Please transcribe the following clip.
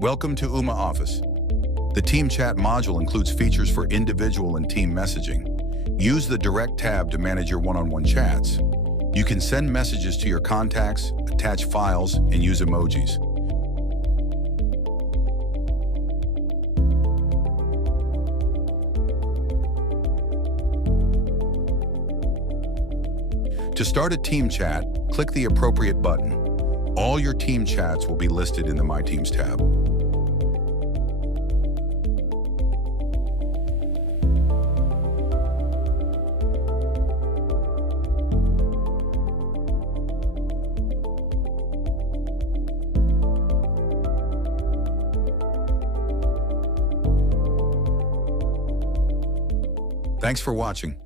Welcome to Ooma Office. The Team Chat module includes features for individual and team messaging. Use the Direct tab to manage your one-on-one chats. You can send messages to your contacts, attach files, and use emojis. To start a team chat, click the appropriate button. All your team chats will be listed in the My Teams tab. Thanks for watching.